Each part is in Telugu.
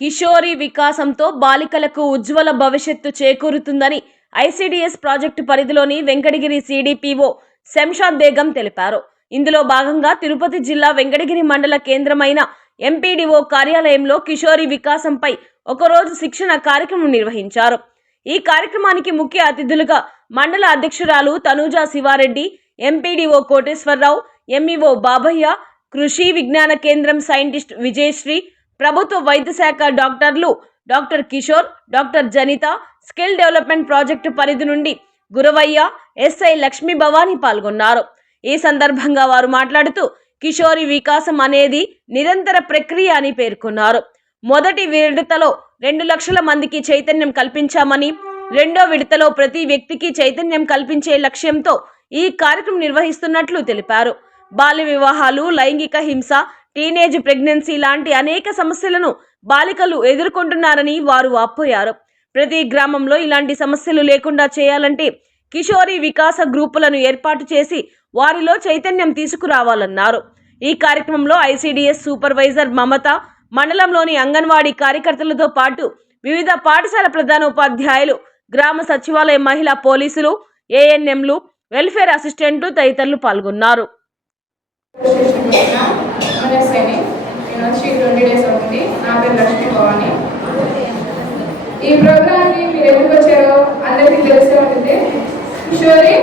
కిషోరి వికాసంతో బాలికలకు ఉజ్వల భవిష్యత్తు చేకూరుతుందని ఐసీడీఎస్ ప్రాజెక్టు పరిధిలోని వెంకటగిరి సిడిపిఓ శంషాద్ బేగం తెలిపారు. ఇందులో భాగంగా తిరుపతి జిల్లా వెంకటగిరి మండల కేంద్రమైన ఎంపీడీఓ కార్యాలయంలో కిషోరి వికాసంపై ఒకరోజు శిక్షణ కార్యక్రమం నిర్వహించారు. ఈ కార్యక్రమానికి ముఖ్య అతిథులుగా మండల అధ్యక్షురాలు తనూజా శివారెడ్డి ఎంపీడీఓ కోటేశ్వరరావు ఎంఈఓ బాబయ్య కృషి విజ్ఞాన కేంద్రం సైంటిస్ట్ విజయశ్రీ ప్రభుత్వ వైద్య శాఖ డాక్టర్లు doctor Kishore doctor Janitha skill development project పరిధి నుండి గురవయ్య ఎస్ఐ లక్ష్మీ భవానీ పాల్గొన్నారు. ఈ సందర్భంగా వారు మాట్లాడుతూ కిషోరి వికాసం అనేది నిరంతర ప్రక్రియ అని పేర్కొన్నారు. మొదటి విడతలో రెండు లక్షల మందికి చైతన్యం కల్పించామని రెండో విడతలో ప్రతి వ్యక్తికి చైతన్యం కల్పించే లక్ష్యంతో ఈ కార్యక్రమం నిర్వహిస్తున్నట్లు తెలిపారు. బాల్య వివాహాలు లైంగిక హింస టీనేజ్ ప్రెగ్నెన్సీ లాంటి అనేక సమస్యలను బాలికలు ఎదుర్కొంటున్నారని వారు వాపోయారు ప్రతి గ్రామంలో ఇలాంటి సమస్యలు లేకుండా చేయాలంటే కిషోరి వికాస గ్రూపులను ఏర్పాటు చేసి వారిలో చైతన్యం తీసుకురావాలన్నారు. ఈ కార్యక్రమంలో ఐసీడీఎస్ సూపర్వైజర్ మమత మండలంలోని అంగన్వాడీ కార్యకర్తలతో పాటు వివిధ పాఠశాల ప్రధానోపాధ్యాయులు గ్రామ సచివాలయ మహిళా పోలీసులు ఏఎన్ఎంలు వెల్ఫేర్ అసిస్టెంట్లు తదితరులు పాల్గొన్నారు. ఎంఎస్ఐని నేను వచ్చి ట్వంటీ డేస్ అవుతుంది. నా పేరు లక్ష్మీ భవాని. ఈ ప్రోగ్రామ్కి మీరు ఎందుకు వచ్చారో అందరికీ తెలిసే ఉంటుంది. కిషోరి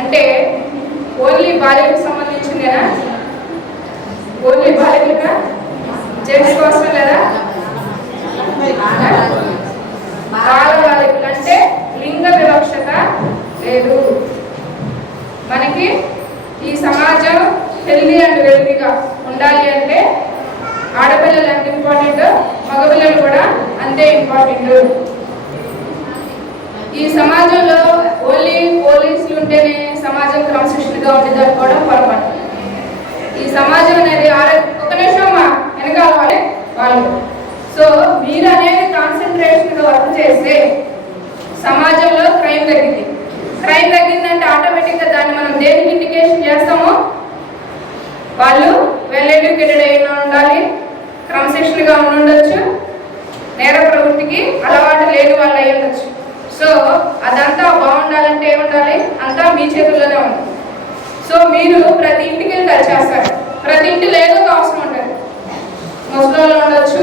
అంటే ఓన్లీ బాల్యకు సంబంధించిందేనా? ఓన్లీ బాలికలుగా జెంట్స్ కోసం లేదా? బాల బాలికలు అంటే లింగ వివక్షత లేదు. మనకి ఈ సమాజం హెల్దీ అండ్ వెల్తీగా ఉండాలి అంటే ఆడపిల్లలు ఎంత ఇంపార్టెంట్ మగపిల్లలు కూడా అంతే ఇంపార్టెంట్ ఈ సమాజంలో ఓన్లీ పోలీసులు ఉంటేనే సమాజం క్రమశిక్షణగా ఉండేది అనుకోవడం పొరపాటు. ఈ సమాజం అనేది ఆరోగ్య ఒక నిమిషం అమ్మా వెనకాల వాళ్ళు. సో మీరు అనేది కాన్సన్ట్రేషన్ వర్క్ చేస్తే సమాజంలో క్రైమ్ తగ్గింది. క్రైమ్ తగ్గిందంటే ఆటోమేటిక్గా దాన్ని మనం దేనికి ఇండికేషన్ చేస్తామో వాళ్ళు వెల్ ఎడ్యుకేటెడ్ అయిన ఉండాలి? క్రమశిక్షణగా ఉండొచ్చు నేర ప్రవృత్తికి అలవాటు లేని వాళ్ళు అయి ఉండొచ్చు. సో అదంతా బాగుండాలంటే ఏముండాలి? అంతా మీ చేతుల్లోనే ఉంది. సో మీరు ప్రతి ఇంటికి వెళ్ళి చేస్తారు. ప్రతి ఇంటి ఏదో అవసరం ఉంటుంది ముసలోళ్ళు ఉండొచ్చు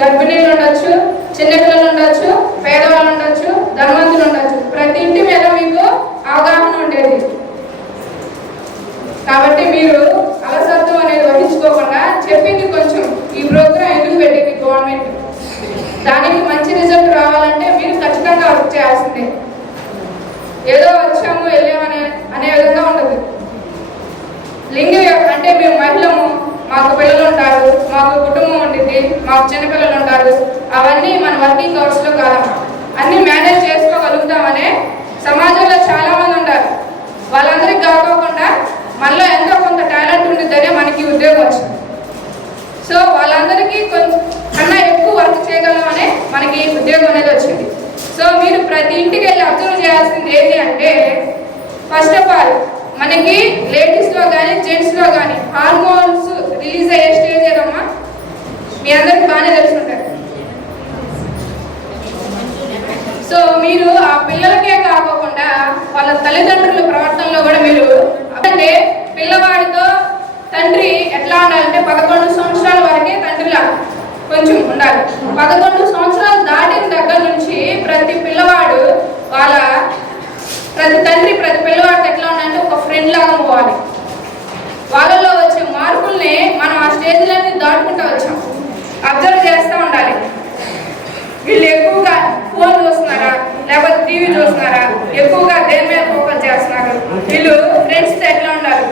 గర్భిణీలు ఉండొచ్చు చిన్నపిల్లలు ఉండొచ్చు పేదవాళ్ళు ఉండొచ్చు ధనవంతులు ఉండొచ్చు ప్రతి ఇంటి మీద మీకు అవగాహన ఉండేది కాబట్టి మీరు అలసత్వం అనేది వహించుకోకుండా చెప్పింది కొంచెం ఈ ప్రోగ్రాం ఎందుకు పెట్టింది గవర్నమెంట్ దానికి మంచి రిజల్ట్ రావాలంటే మీరు ఖచ్చితంగా వర్క్ చేయాల్సిందే. ఏదో వచ్చాము వెళ్ళామనే అనే విధంగా ఉండదు లింగ అంటే మేము మహిళము మాకు పిల్లలు ఉంటారు మాకు కుటుంబం ఉండిద్ది మాకు చిన్నపిల్లలు ఉంటారు అవన్నీ మన వర్కింగ్ అవర్స్లో కాదమ్మా అన్నీ మేనేజ్ చేసుకోగలుగుతామనే సమాజంలో చాలా మంది ఉంటారు. వాళ్ళందరికీ కాకోకుండా మనలో ఎంతో కొంత టాలెంట్ ఉండిద్దనే మనకి ఉద్యోగం వచ్చింది. సో వాళ్ళందరికీ కొంచెం కన్నా ఎక్కువ వర్క్ చేయగలమనే మనకి ఉద్యోగం అనేది వచ్చింది. సో మీరు ప్రతి ఇంటికి వెళ్ళి అబ్జర్వ్ చేయాల్సింది ఏంటి అంటే ఫస్ట్ ఆఫ్ ఆల్ మనకి లేడీస్లో కానీ జెంట్స్లో కానీ హార్మోన్స్ రిలీజ్ అయ్యే స్టేజ్ ఏదమ్మా? మీ అందరికి బాగానే తెలిసి సో మీరు ఆ పిల్లలకే కాకోకుండా వాళ్ళ తల్లిదండ్రుల ప్రవర్తనలో కూడా మీరు అంటే పిల్లవాడితో తండ్రి ఎట్లా ఉండాలంటే పదకొండు సంవత్సరాల వరకే తండ్రిలా. కొంచెం ఉండాలి. పదకొండు సంవత్సరాలు దాటిన దగ్గర నుంచి ప్రతి పిల్లవాడు వాళ్ళ ప్రతి తండ్రి ప్రతి పిల్లవాడికి ఎట్లా ఉండాలంటే ఒక ఫ్రెండ్ లాగా పోవాలి. వాళ్ళలో వచ్చే మార్పుల్ని మనం ఆ స్టేజ్లన్నీ దాటుకుంటూ వచ్చాం. అబ్జర్వ్ చేస్తూ ఉండాలి. వీళ్ళు ఎక్కువగా ఫోన్ చూస్తున్నారా? లేకపోతే టీవీ చూస్తున్నారా? ఎక్కువగా దేని మీద ఫోకస్ చేస్తున్నారు? వీళ్ళు ఫ్రెండ్స్తో ఎట్లా ఉండాలి?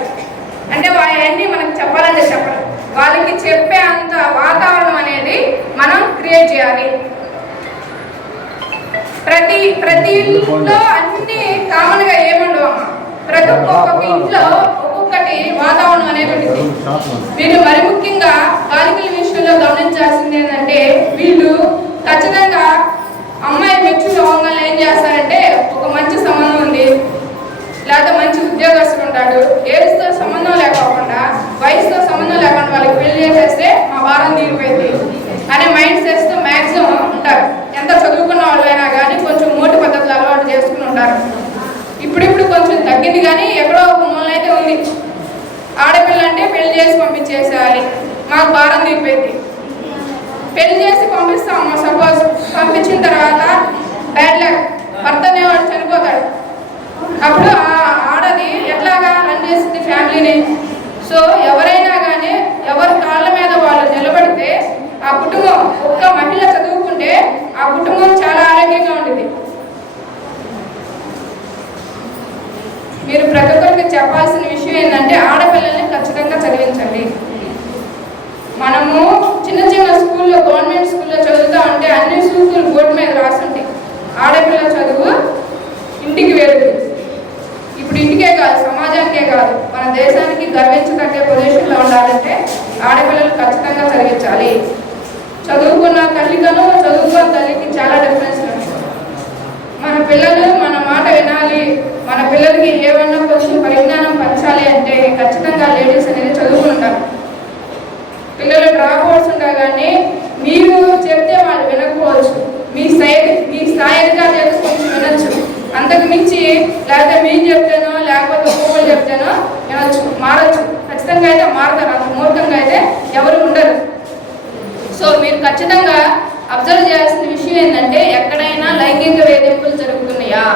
అంటే అవన్నీ మనకు చెప్పాలంటే చెప్పరు. వాళ్ళకి చెప్పే అంత వాతావరణం అనేది మనం క్రియేట్ చేయాలి. ప్రతి ప్రతి ఇంట్లో అన్ని కామన్గా ఏముండవు అమ్మ. ప్రతి ఒక్కొక్క ఇంట్లో ఒక్కొక్కటి వాతావరణం అనేది ఉంటుంది. వీళ్ళు మరి ముఖ్యంగా బాలికల విషయంలో గమనించాల్సింది ఏంటంటే వీళ్ళు ఖచ్చితంగా అమ్మాయి మెచ్యూర్ అవ్వగానే ఏం చేస్తారంటే ఒక మంచి సంబంధం ఉంది. లేకపోతే మంచి ఉద్యోగస్తుడు ఉంటాడు. ఏడుస్తో సంబంధం వయసుతో సంబంధం లేకుండా వాళ్ళకి పెళ్ళి చేసేస్తే మా భారం తీరిపోయింది. అనే మైండ్ సెట్స్తో మ్యాక్సిమం ఉంటారు. ఎంత చదువుకున్న వాళ్ళైనా కానీ కొంచెం మోటి పద్ధతులు అలవాటు చేసుకుని ఉంటారు. ఇప్పుడిప్పుడు కొంచెం తగ్గింది కానీ ఎక్కడో ఒక మూలన అయితే ఉంది. ఆడపిల్ల అంటే పెళ్ళి చేసి పంపించేసేయాలి. మాకు భారం తీరిపోయింది. పెళ్ళి చేసి పంపిస్తాము. సపోజ్ పంపించిన తర్వాత బ్యాడ్ లక్ భర్త అనేవాడు చనిపోతాడు. అప్పుడు ఆ ఆడది ఎట్లాగా రన్ చేసింది ఫ్యామిలీని సో ఎవరైనా కానీ ఎవరి కాళ్ళ మీద వాళ్ళు నిలబడితే ఆ కుటుంబం ఒక్క మహిళ చదువుకుంటే ఆ కుటుంబం చాలా ఆరోగ్యంగా ఉంటుంది మీరు ప్రతి ఒక్కరికి చెప్పాల్సిన విషయం ఏంటంటే ఆడపిల్లల్ని ఖచ్చితంగా చదివించండి. మనము చిన్న చిన్న స్కూల్లో గవర్నమెంట్ స్కూల్లో చదువుతా ఉంటే అన్ని సూక్తులు బోర్డు మీద రాసుంటాయి. ఆడపిల్ల చదువు ఇంటికి వెళ్తుంది ఇంటికే కాదు సమాజానికే కాదు. మన దేశానికి గర్వించదగ్గ పొజిషన్లో ఉండాలంటే ఆడపిల్లలు ఖచ్చితంగా చదివించాలి చదువుకున్న తల్లికను చదువుకున్న తల్లికి చాలా డిఫరెన్స్ మన పిల్లలు మన మాట వినాలి. మన పిల్లలకి ఏమన్నా కొంచెం పరిజ్ఞానం పంచాలి అంటే ఖచ్చితంగా లేడీస్ అనేది చదువుకుని ఉండాలి పిల్లలు డ్రాప్ అవుట్స్ ఉండగానే మీరు చెప్తే వాళ్ళు వినకపోవచ్చు మీ స్థాయి మీ స్థాయి అధికారులు అయితే కొంచెం వినొచ్చు అంతకు మించి లేకపోతే మీరు చెప్తానో లేకపోతే ఒక్కొక్కరు చెప్తానో వినొచ్చు మారచ్చు ఖచ్చితంగా అయితే మారతారు అంత మూర్ఖంగా అయితే ఎవరు ఉండరు సో మీరు ఖచ్చితంగా అబ్జర్వ్ చేయాల్సిన విషయం ఏంటంటే ఎక్కడైనా లైంగిక వేధింపులు జరుగుతున్నాయా?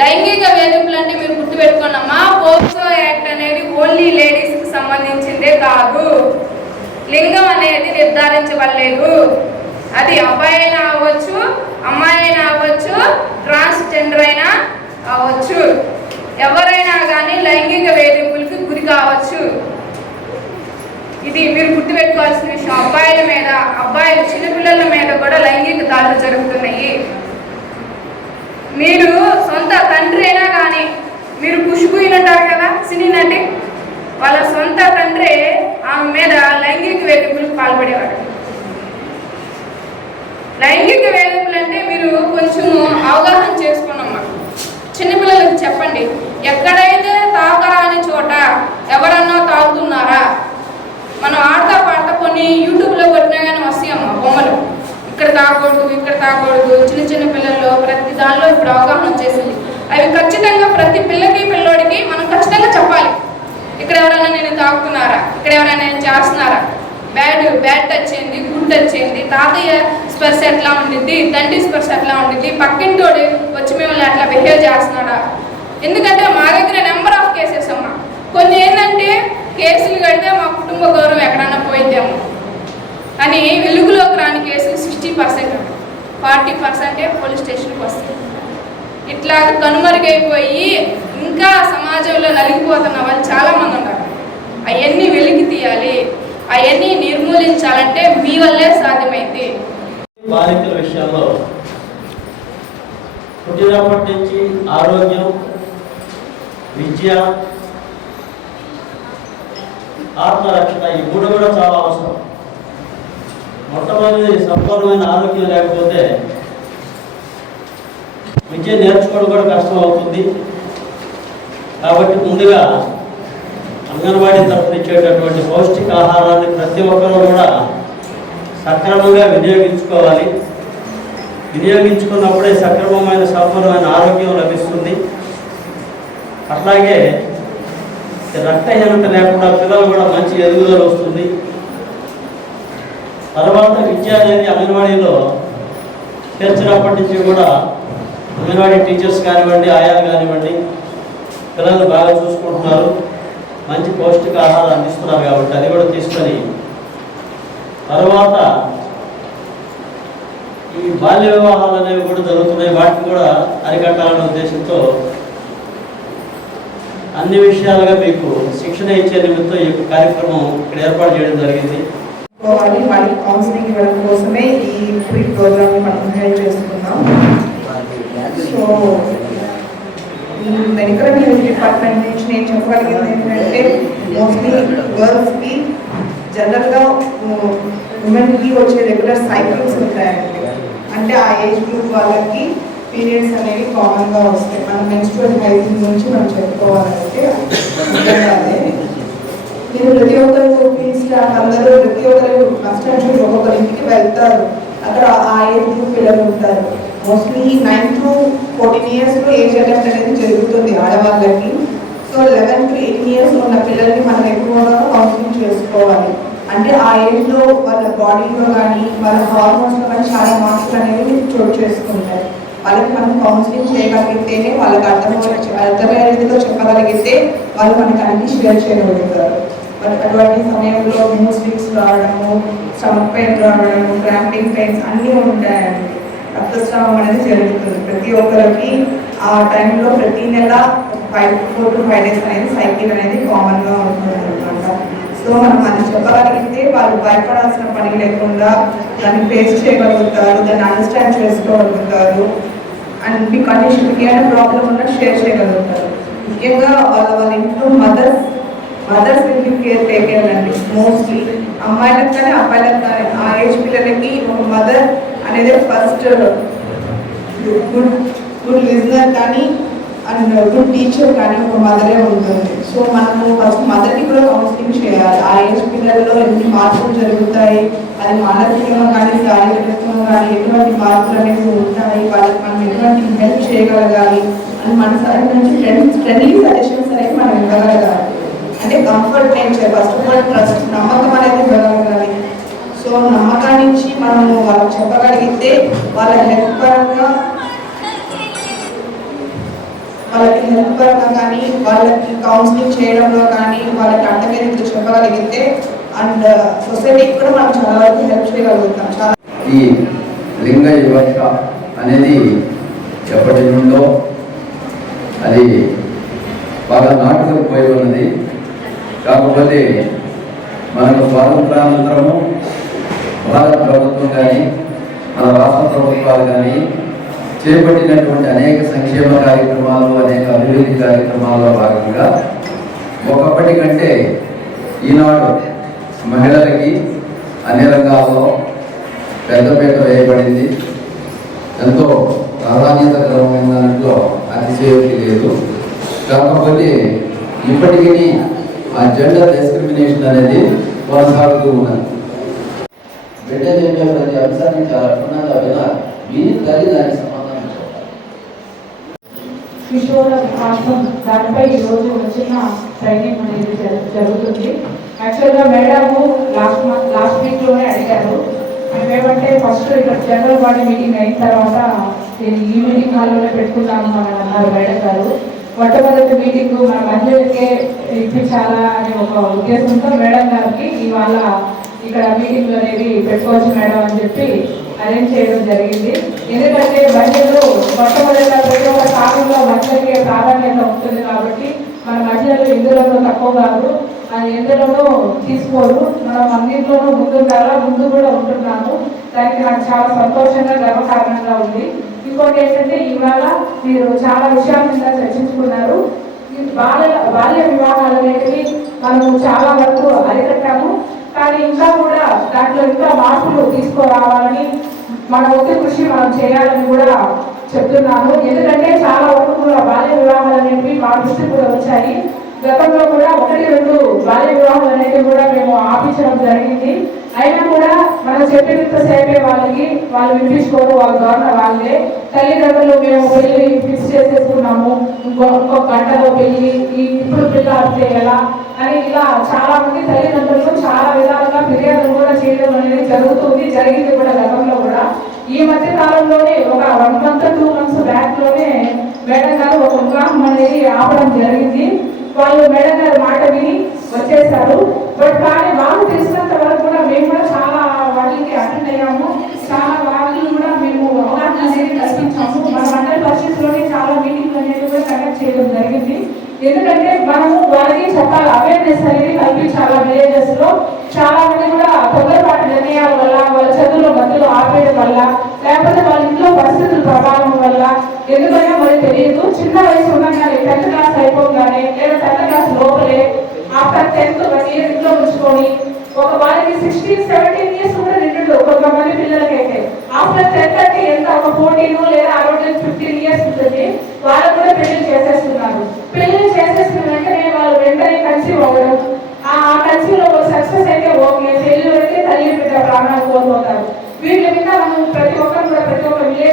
లైంగిక వేధింపులు అంటే మీరు గుర్తుపెట్టుకున్నామా పోక్సో యాక్ట్ అనేది ఓన్లీ లేడీస్కి సంబంధించిందే కాదు. లింగం అనేది నిర్ధారించబడలేదు. అది అబ్బాయి అయినా అవ్వచ్చు అమ్మాయి అయినా అవ్వచ్చు ట్రాన్స్జెండర్ అయినా అవ్వచ్చు. ఎవరైనా కానీ లైంగిక వేధింపులకి గురి కావచ్చు. ఇది మీరు గుర్తుపెట్టుకోవాల్సిన విషయం. అబ్బాయిల మీద అబ్బాయిలు చిన్నపిల్లల మీద కూడా లైంగిక దాడులు జరుగుతున్నాయి. మీరు సొంత తండ్రి అయినా కానీ మీరు పుష్కుయిలు కదా సినీ నటి వాళ్ళ సొంత తండ్రి ఆమె మీద లైంగిక వేధింపులకు పాల్పడేవాడు. లైంగిక వేధింపులు అంటే మీరు కొంచెం అవగాహన చేసుకున్నమ్మా చిన్నపిల్లలకు చెప్పండి ఎక్కడైతే తాగరాని చోట ఎవరన్నా తాగుతున్నారా మనం ఆడతా పాడతా కొన్ని యూట్యూబ్లో కొట్టినా కానీ వస్తాయమ్మా బొమ్మలు. ఇక్కడ తాగకూడదు ఇక్కడ తాగకూడదు చిన్న చిన్న పిల్లల్లో ప్రతి దానిలో ఇప్పుడు అవగాహన వచ్చేసింది. అవి ఖచ్చితంగా ప్రతి పిల్లకి పిల్లోడికి మనం ఖచ్చితంగా చెప్పాలి. ఇక్కడ ఎవరైనా నేను తాగుతున్నారా? ఇక్కడ ఎవరైనా నేను చేస్తున్నారా? బ్యాడ్ బ్యాడ్ టచ్ అయింది గుడ్ టచ్ అయింది తాతయ్య స్పర్శ ఎట్లా ఉండిద్ది? తండ్రి స్పర్శ ఎట్లా ఉండిద్ది? పక్కింటోడు వచ్చి మిమ్మల్ని అట్లా బిహేవ్ చేస్తున్నాడా? ఎందుకంటే మా దగ్గర నెంబర్ ఆఫ్ కేసెస్ అమ్మా. కొన్ని ఏంటంటే కేసులు కడితే మా కుటుంబ గౌరవం ఎక్కడన్నా పోయిద్దాము. అని వెలుగులోకి రాని కేసులు సిక్స్టీ పర్సెంట్ ఫార్టీ పర్సెంటే పోలీస్ స్టేషన్కి వస్తాయి. ఇట్లా కనుమరుగైపోయి ఇంకా సమాజంలో నలిగిపోతున్న వాళ్ళు చాలామంది ఉన్నారు. అవన్నీ వెలికి తీయాలి అవన్నీ నిర్మూలించాలంటే మీ వల్లే సాధ్యమైంది. బాలికల విషయాల్లో పుట్టినప్పటి నుంచి ఆరోగ్యం విద్య ఆత్మరక్షణ ఈ మూడు కూడా చాలా అవసరం. మొట్టమొదటి సంపూర్ణమైన ఆరోగ్యం లేకపోతే విద్య నేర్చుకోవడం కూడా కష్టం అవుతుంది కాబట్టి ముందుగా అంగన్వాడీ తరఫున ఇచ్చేటటువంటి పౌష్టిక ఆహారాన్ని ప్రతి ఒక్కరూ కూడా సక్రమంగా వినియోగించుకోవాలి. వినియోగించుకున్నప్పుడే సక్రమమైన సంపూర్ణమైన ఆరోగ్యం లభిస్తుంది. అట్లాగే రక్తహీనత లేకుండా పిల్లలు కూడా మంచి ఎదుగుదల వస్తుంది. తర్వాత విద్య అనేది అంగన్వాడీలో చేర్చినప్పటి నుంచి కూడా అంగన్వాడీ టీచర్స్ కానివ్వండి ఆయాలు కానివ్వండి పిల్లలు బాగా చూసుకుంటున్నారు. మంచి పౌష్టిక ఆహారం అందిస్తున్నారు కాబట్టి అది కూడా తీసుకొని తర్వాత ఈ బాల్య వివాహాలు అనేవి కూడా జరుగుతున్నాయి. వాటిని కూడా అరికట్టాలనే ఉద్దేశంతో అన్ని విషయాలుగా మీకు శిక్షణ ఇచ్చే నిమిత్తం ఈ కార్యక్రమం ఇక్కడ ఏర్పాటు చేయడం జరిగింది. పోవాలి. వాళ్ళకి కౌన్సిలింగ్ ఇవ్వడం కోసమే ఈ ఫ్రీ ప్రోగ్రామ్ మనం హెల్ప్ చేస్తున్నాం సో మెడికల్ హెల్త్ డిపార్ట్మెంట్ నుంచి నేను చెప్పగలిగింది ఏంటంటే మోస్ట్లీ గర్ల్స్కి జనరల్గా ఉమెన్కి వచ్చే రెగ్యులర్ సైకిల్స్ ఉంటాయండి. అంటే ఆ ఏజ్ గ్రూప్ వాళ్ళకి పీరియడ్స్ అనేవి కామన్గా వస్తాయి. మనం మెన్స్ట్రువల్ హైజీన్ గురించి మనం చెప్పుకోవాలంటే నిజంగానే మీరు ప్రతి ఒక్కరు పీరియడ్స్ అందరూ ప్రతి ఒక్కరు ఫస్ట్ అండ్ ఒక్కొక్కరి ఇంటికి వెళ్తారు. అక్కడ ఆ ఏజ్ గ్రూప్ పిల్లలు ఉంటారు. మోస్ట్లీ నైన్ టు ఫోర్టీన్ ఇయర్స్లో ఏజ్ అటెంప్ట్ అనేది జరుగుతుంది ఆడవాళ్ళకి. So eleven to eighteen years ఉన్న పిల్లల్ని మనం ఎక్కువగా కౌన్సిలింగ్ చేసుకోవాలి. అంటే ఆ ఏజ్లో వాళ్ళ బాడీలో కానీ వాళ్ళ హార్మోన్స్లో కానీ చాలా మార్పులు అనేవి చోటు చేసుకుంటాయి. వాళ్ళకి మనం కౌన్సిలింగ్ చేయగలిగితేనే వాళ్ళకి అర్థమయ్యే అర్థమయ్యే రీతిలో చెప్పగలిగితే వాళ్ళు మనకి అన్ని షేర్ చేయగలుగుతారు. మరి అటువంటి సమయంలో మూడ్ రావడము స్టమక్ పెయిన్ రావడము క్రాంపింగ్ పెయిన్స్ అన్నీ ఉంటాయండి. రక్తస్రావం అనేది జరుగుతుంది. ప్రతి ఒక్కరికి ఆ టైంలో ప్రతి నెల five four to five days అనేది సైకిల్ అనేది కామన్గా ఉంటుంది అనమాట సో మనం అది చెప్పగలిగితే వాళ్ళు భయపడాల్సిన పని లేకుండా దాన్ని ఫేస్ చేయగలుగుతారు దాన్ని అండర్స్టాండ్ చేసుకోగలుగుతారు. అండ్ మీ కండిషన్ ఏమైనా ప్రాబ్లం ఉన్నా షేర్ చేయగలుగుతారు. ముఖ్యంగా వాళ్ళ వాళ్ళ ఇంట్లో mothers mothers will care take చేయాలండి అండి మోస్ట్లీ అమ్మాయిలకు కానీ అబ్బాయిలకు కానీ ఆ ఏజ్ పిల్లలకి ఒక మదర్ అనేది ఫస్ట్ గుడ్ గుడ్ లిజనర్ కానీ అండ్ గుడ్ టీచర్ కానీ ఒక మదరే ఉంటుంది. సో మనము ఫస్ట్ మదర్కి కూడా కౌన్సిలింగ్ చేయాలి. ఆ ఏజ్ పిల్లల్లో ఎన్ని మార్పులు జరుగుతాయి? అది మానసికంగా కానీ శారీరకంగా కానీ ఎటువంటి మార్పులు అనేవి ఉంటాయి? వాళ్ళకి మనం ఎటువంటి హెల్ప్ చేయగలగాలి? అని మన సైడ్ నుంచి ఫ్రెండ్స్ ఫ్రెండ్లీ సజెషన్స్ అనేవి మనం ఇవ్వగలగాలి. అంటే comfort nature first of all trust నమ్మకం అనేది ఇవ్వగలగాలి. సో నమ్మకాన్ని నుంచి మనము వాళ్ళకి చెప్పగలిగితే వాళ్ళ హెల్త్ పరంగా వాళ్ళకి హెల్ప్ పరంగా కానీ వాళ్ళకి కౌన్సిలింగ్ చేయడంలో కానీ వాళ్ళకి అర్థమయ్యేది చెప్పగలిగితే అండ్ సొసైటీకి uh, కూడా మనం చాలా వరకు హెల్ప్ చేయగలుగుతాం. చాలా ఈ లింగ యువత అనేది ఎప్పటి నుండో అది బాగా నాటుకొని పోయి ఉన్నది కాకపోతే మనకు స్వాతంత్రానంతరము భారత ప్రభుత్వం కానీ మన రాష్ట్ర ప్రభుత్వాలు కానీ చేపట్టినటువంటి అనేక సంక్షేమ కార్యక్రమాలు అనేక అభివృద్ధి కార్యక్రమాల్లో భాగంగా ఒకప్పటి కంటే ఈనాడు మహిళలకి అన్ని రంగాల్లో పెద్దపేట వేయబడింది. ఎంతో ప్రాధాన్యతకరమైన దాంట్లో అతిశయోక్తి లేదు. కాకపోతే ఇప్పటికీ ఆ జెండర్ డిస్క్రిమినేషన్ అనేది కొనసాగుతూ ఉన్నది. బిడ్డ చెప్పే ప్రతి అంశాన్ని చాలా క్షుణ్ణంగా వినాలి విని తల్లి దానికి సమాధానం కిషోర వికాసం దానిపై ఈరోజు చిన్న ట్రైనింగ్ అనేది జరుగుతుంది. యాక్చువల్గా మేడము లాస్ట్ మంత్ లాస్ట్ వీక్లోనే అడిగారు. మేమేమంటే ఫస్ట్ ఇక్కడ జనరల్ బాడీ మీటింగ్ అయిన తర్వాత నేను ఈ మీటింగ్ హాల్లోనే పెట్టుకున్నాను అని అన్నారు మేడం గారు. మొట్టమొదటి మీటింగ్ మన మహిళలకే ఇప్పించాలా అనే ఒక ఉద్దేశంతో మేడం గారికి ఇవాళ ఇక్కడ మీటింగ్ అనేది పెట్టుకోవచ్చు మేడం అని చెప్పి అరేంజ్ చేయడం జరిగింది. ఎందుకంటే మహిళలు మొట్టమొదటిగా ప్రతి ఒక్క స్థానంలో మహిళలకే ప్రాధాన్యత ఉంటుంది కాబట్టి మన మహిళలు ఇందులో తక్కువ కాదు. అది ఎందులోనూ తీసుకోరు. మనం అన్నింటిలోనూ ముందుండాలా ముందు కూడా ఉంటున్నాము. దానికి నాకు చాలా సంతోషంగా గర్వకారణంగా ఉంది. ఇంకోటి ఏంటంటే ఇవాళ మీరు చాలా విషయాల మీద చర్చించుకున్నారు. బాల్య బాల్య వివాహాలు అనేటివి మనము చాలా వరకు అరికట్టాము. కానీ ఇంకా కూడా దాంట్లో ఇంకా మార్పులు తీసుకురావాలని మన ఒత్తి కృషి మనం చేయాలని కూడా చెప్తున్నాను ఎందుకంటే చాలా వరకు కూడా బాల్య వివాహాలు అనేవి మా దృష్టి కూడా వచ్చాయి. గతంలో కూడా ఒకటి రెండు బాల్య వివాహాలు అనేవి కూడా మేము ఆపించడం జరిగింది. అయినా కూడా మనం చెప్పినంత సేపే వాళ్ళకి వాళ్ళు వినిపించుకోరు వాళ్ళ ద్వారా వాళ్ళే. తల్లిదండ్రులు మేము పెళ్ళి ఫిక్స్ చేసేసుకున్నాము. ఇంకో ఇంకో గంటలో పెళ్ళి ఈ ఇప్పుడు పిల్లలు అంటే ఎలా అని ఇలా చాలా మంది తల్లిదండ్రులు చాలా విధాలుగా ఫిర్యాదులు కూడా చేయడం అనేది జరుగుతుంది జరిగింది కూడా గతంలో కూడా. ఈ మధ్య కాలంలోనే ఒక వన్ మంత్ టూ మంత్స్ బ్యాక్లోనే మేడం గారు ఒక వివాహం అనేది ఆపడం జరిగింది. వాళ్ళు మేడం గారి మాట విని వచ్చేసారు బట్ కానీ వాళ్ళు తెలిసినంత వరకు కూడా మేము కూడా చాలా వాళ్ళకి అటెండ్ అయ్యాము. చాలా వాళ్ళని కూడా మేము అవగాహన అనేది కల్పించాము మన మండల పరిస్థితుల్లోనే చాలా మీటింగ్లు అనేది కూడా కండక్ట్ చేయడం జరిగింది. ఎందుకంటే మనము వాళ్ళకి చెప్పాలి అవేర్నెస్ అనేది కల్పించాలి విలేజెస్లో. చాలా మంది కూడా తొందరపాటు నిర్ణయాల వల్ల వాళ్ళ చదువులో మధ్యలో ఆపేయడం వల్ల లేకపోతే వాళ్ళ ఇంట్లో పరిస్థితుల ప్రభావం వల్ల ఎందుకైనా మరి తెలియదు. చిన్న వయసు ఉన్న టెన్త్ క్లాస్ కానీ లేదా టెన్త్ క్లాస్ లోపలే ఆఫ్టర్ టెన్త్ వన్ ఇయర్ ఇంట్లో ఉంచుకొని ఒక వారికి సిక్స్టీన్ సెవెంటీన్ ఇయర్స్ కూడా నిండు కొంతమంది పిల్లలకైతే. ఆఫ్టర్ టెన్త్ అంటే ఎంత? ఒక ఫోర్టీన్ లేదా అరౌండ్ ఫిఫ్టీన్ ఇయర్స్ ఉంటుంది వాళ్ళకు కూడా పెళ్ళి చేసేస్తున్నారు పెళ్ళి చేసేసిన వెంటనే వాళ్ళు వెంటనే కన్సీవ్ అవ్వడం ఆ కన్సీవ్లో సక్సెస్ అయితే ఓకే ఫెయిల్యూర్ అయితే తల్లి బిడ్డ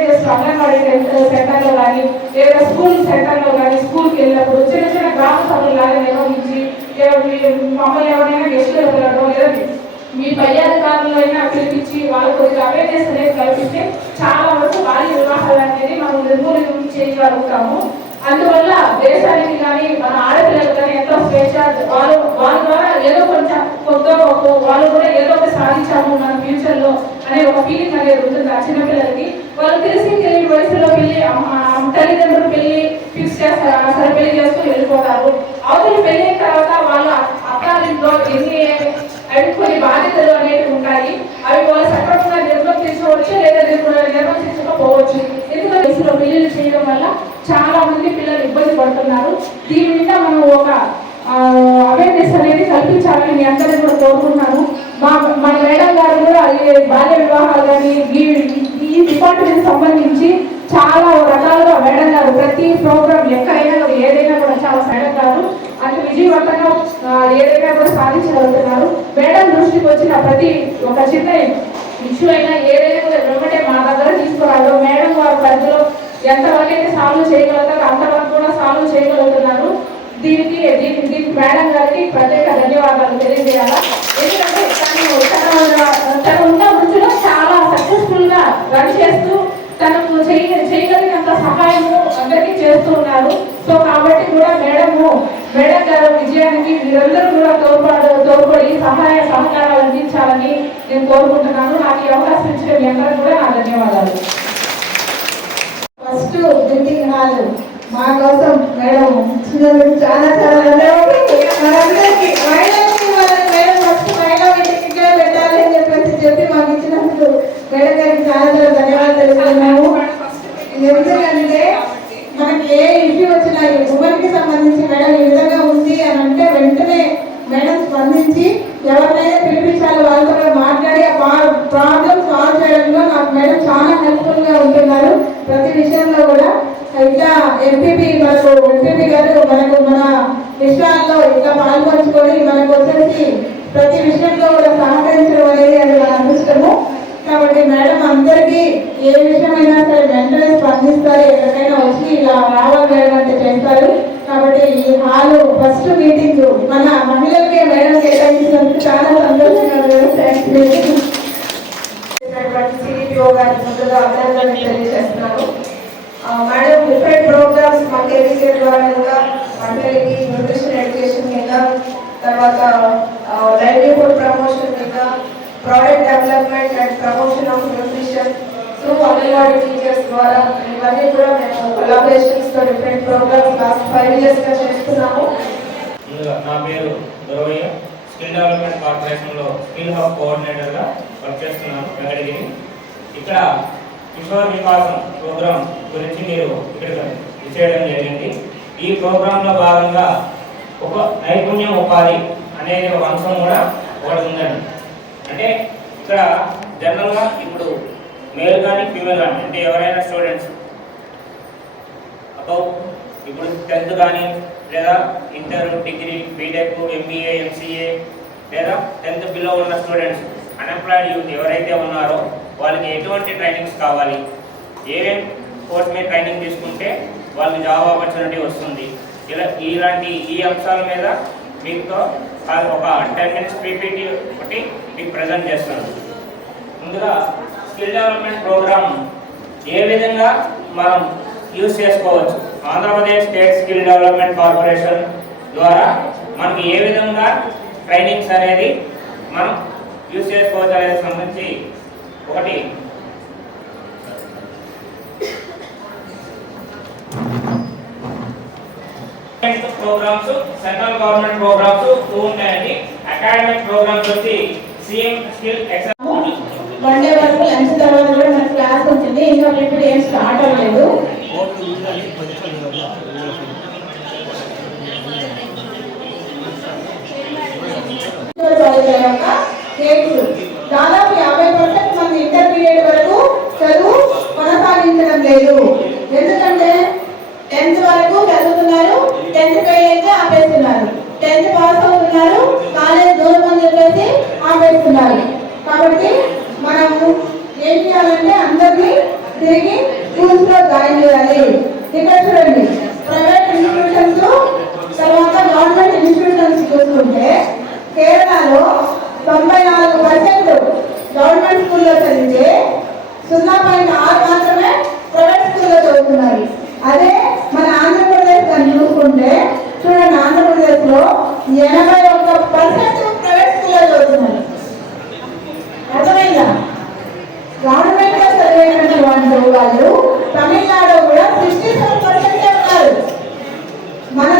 స్టూడెంట్స్ అంగన్వాడీ సెంటర్లో కానీ లేదా స్కూల్ సెంటర్లో కానీ స్కూల్కి వెళ్ళినప్పుడు చిన్న చిన్న గ్రామ సభలు లాగా నిర్వహించి ఏ- మీ- మమ్మల్ని ఎవరైనా గెస్ట్లు వెళ్ళడం లేదా మీ పై అధికారులు అయినా పిలిపించి వాళ్ళకు కొద్దిగా అవేర్నెస్ అనేది కల్పిస్తే చాలా వరకు వారి వివాహాలు అనేది మనం నిర్మూలన చేయగలుగుతాము అందువల్ల దేశానికి కానీ మన ఆడపిల్లలకు కానీ ఎంతో స్వేచ్ఛ. వాళ్ళు వాళ్ళ ద్వారా ఏదో కొంచెం కొంత వాళ్ళు కూడా ఏదో ఒకటి సాధించాము మన ఫ్యూచర్లో అనే ఒక ఫీలింగ్ అనేది ఉంటుంది ఆ చిన్నపిల్లలకి. వాళ్ళు తెలిసి తెలియని వయసులో పెళ్ళి తల్లిదండ్రులు పెళ్ళి ఫిక్స్ చేస్తారు. అసలు పెళ్ళి చేసుకుని వెళ్ళిపోతారు. అవతలి పెళ్ళి అయిన తర్వాత వాళ్ళ అత్తారింట్లో ఎన్ని అవి బాధ్యతలు అనేవి ఉంటాయి అవి వాళ్ళు సక్రమంగా నిర్వర్తించవచ్చు లేదా నిర్వర్తించకపోవచ్చు. ఎందుకంటే వయసులో పెళ్ళిళ్ళు చేయడం వల్ల చాలా మంది పిల్లలు ఇబ్బంది పడుతున్నారు. దీని మీద మనం ఒక అవేర్నెస్ అనేది కల్పించాలని మీ అందరినీ కూడా కోరుకుంటున్నాను. మా మన మేడం గారు కూడా బాల్య వివాహాలు కానీ ఈ ఈ డిపార్ట్మెంట్ సంబంధించి చాలా రకాలుగా మేడం గారు ప్రతి ప్రోగ్రామ్ ఎక్కడైనా కూడా ఏదైనా కూడా చాలా మేడం గారు అంటే విజయవంతంగా ఏదైనా కూడా సాధించగలుగుతున్నారు. మేడం దృష్టికి వచ్చిన ప్రతి ఒక చిన్న ఇష్యూ అయినా ఏదైనా కూడా వెంబడే మా దగ్గర తీసుకురావడం మేడం వారి పరిధిలో ఎంతవరకు అయితే సాల్వ్ చేయగలుగుతారో అంతవరకు కూడా సాల్వ్ చేయగలుగుతున్నారు. దీనికి దీనికి దీనికి మేడం గారికి ప్రత్యేక ధన్యవాదాలు తెలియజేయాలా? ఎందుకంటే తను తన తను ఉన్న వృత్తిలో చాలా సక్సెస్ఫుల్గా రన్ చేస్తూ తనకు చేయ చేయగలిగినంత సహాయము అందరికీ చేస్తూ ఉన్నారు. సో కాబట్టి కూడా మేడము మేడం గారు విజయానికి మీరందరూ కూడా తోడ్పాటు తోడ్పడి సహాయ సహకారాలు అందించాలని నేను కోరుకుంటున్నాను. నాకు ఈ అవకాశం ఇచ్చిన మీ అందరూ కూడా నా ధన్యవాదాలు. ఫస్ట్ మీటింగ్ హాల్ మా కోసం మేడం ఇచ్చినందుకు చాలా చాలా మనందరికీ మహిళలకి మేడం ఫస్ట్ మహిళా మీటింగ్ పెట్టాలి అని చెప్పేసి చెప్పి మాకు ఇచ్చినందుకు మేడం గారికి చాలా చాలా ధన్యవాదాలు తెలుపుతున్నాము ఎందుకంటే మనకి ఏ ఇష్యూ వచ్చినా ఉమెన్ సంబంధించి మేడం ఈ విధంగా ఉంది అని అంటే వెంటనే మేడం స్పందించి ఎవరినైనా పిలిపించాలి వాళ్ళతో మాట్లాడి ఆ ప్రాబ్లమ్ సాల్వ్ చేయడంలో నాకు మేడం చాలా హెల్ప్ఫుల్గా ఉంటున్నారు ప్రతి విషయంలో కూడా ఇంకా ఎంపీపీ మనకు ఎంపీపీ గారు మనకు మన విషయాల్లో ఇంకా పాల్పంచుకొని మనకు వచ్చేసి ప్రతి విషయంలో కూడా సహకరించడం అనేది అది మన అదృష్టము. కాబట్టి మేడం అందరికీ ఏ విషయమైనా సరే వెంటనే స్పందిస్తారు ఎక్కడికైనా వచ్చి ఇలా రావాలి మేడం అంటే చేస్తారు. కాబట్టి ఈ హాల్ ఫస్ట్ మీటింగ్ మన మహిళలకే మేడం కేటాయించినందుకు చాలా సంతోషంగా ఉంది. గారికి ముందుగా అభినందనలు తెలియజేస్తున్నాను. మేడం డిఫరెంట్ ప్రోగ్రామ్స్ మా కేవీకే ద్వారా ఇంకా మహిళలకి న్యూట్రిషన్ ఎడ్యుకేషన్ మీద తర్వాత లైవ్లీహుడ్ ప్రమోషన్ మీద product development and promotion of nutrition through anganwadi teachers ద్వారా ఇవన్నీ కూడా మేము different programmes last five years చేస్తున్నాము. నా పేరు దొరవయ్య స్కిల్ డెవలప్మెంట్ కార్పొరేషన్లో స్కిల్ హబ్ కోఆర్డినేటర్గా వర్క్ చేస్తున్నాను వెంకటగిరి. ఇక్కడ కిషోర్ వికాసం ప్రోగ్రాం గురించి మీరు ఇక్కడ చేయడం జరిగింది. ఈ ప్రోగ్రాంలో భాగంగా ఒక నైపుణ్యం ఉపాధి అనేది ఒక అంశం కూడా ఒకటి ఉందండి. అంటే ఇక్కడ జనరల్గా ఇప్పుడు మేల్ కానీ ఫీమేల్ కానీ అంటే ఎవరైనా స్టూడెంట్స్ అబౌ ఇప్పుడు టెన్త్ కానీ లేదా inter degree BTech MBA MCA లేదా టెన్త్ బిలో ఉన్న స్టూడెంట్స్ అన్ఎంప్లాయిడ్ యూత్ ఎవరైతే ఉన్నారో వాళ్ళకి ఎటువంటి ట్రైనింగ్స్ కావాలి? ఏమేం కోర్స్ మీద ట్రైనింగ్ తీసుకుంటే వాళ్ళకి జాబ్ ఆపర్చునిటీ వస్తుంది? ఇలా ఇలాంటి ఈ అంశాల మీద మీతో ఒక టెన్ మినిట్స్ పీపీటీ ఒకటి మీకు ప్రజెంట్ చేస్తున్నాను. ముందుగా స్కిల్ డెవలప్మెంట్ ప్రోగ్రామ్ ఏ విధంగా మనం యూజ్ చేసుకోవచ్చు? Andhra Pradesh state skill development corporation ద్వారా మనకి ఏ విధంగా ట్రైనింగ్స్ అనేది మనం యూజ్ చేసుకోవచ్చు అనేది సంబంధించి ఒకటి. Programmes central government programmes two ఉంటాయండి అకాడమిక్ ప్రోగ్రామ్స్ వచ్చి CM skill excel one day వరకు లంచ్ తర్వాత కూడా మన క్లాస్ ఉంటుంది ఇంకా ఇప్పుడు ఏం స్టార్ట్ అవ్వలేదు. దాదాపు అవసరం లేదు. ఎందుకంటే టెన్త్ వరకు చదువుతున్నారు టెన్త్ ఫెయిల్ అయితే ఆపేస్తున్నారు. టెన్త్ పాస్ అవుతున్నారు కాలేజ్ దూరం అని చెప్పేసి ఆపేస్తున్నారు. కాబట్టి మనము ఏం చేయాలంటే అందరినీ తిరిగి స్కూల్స్లో జాయిన్ చేయాలి. ఇక్కడ చూడండి ప్రైవేట్ ఇన్స్టిట్యూషన్స్ తర్వాత గవర్నమెంట్ ఇన్స్టిట్యూషన్స్ చూసుకుంటే కేరళలో తొంభై నాలుగు పర్సెంట్ గవర్నమెంట్ స్కూల్లో చదివితే సున్నా పాయింట్ ఆరు మాత్రమే చదువుతున్నారు అదే మన ఆంధ్రప్రదేశ్ అని చూసుకుంటే చూడండి ఆంధ్రప్రదేశ్లో ఎనభై ఒక్క పర్సెంట్ ప్రైవేట్ స్కూల్లో చదువుతున్నారు అర్థమైందా? గవర్నమెంట్లో చదివేటువంటి వాళ్ళు వాళ్ళు తమిళనాడు కూడా సిక్స్టీ సెవెన్ పర్సెంట్ ఉన్నారు. మన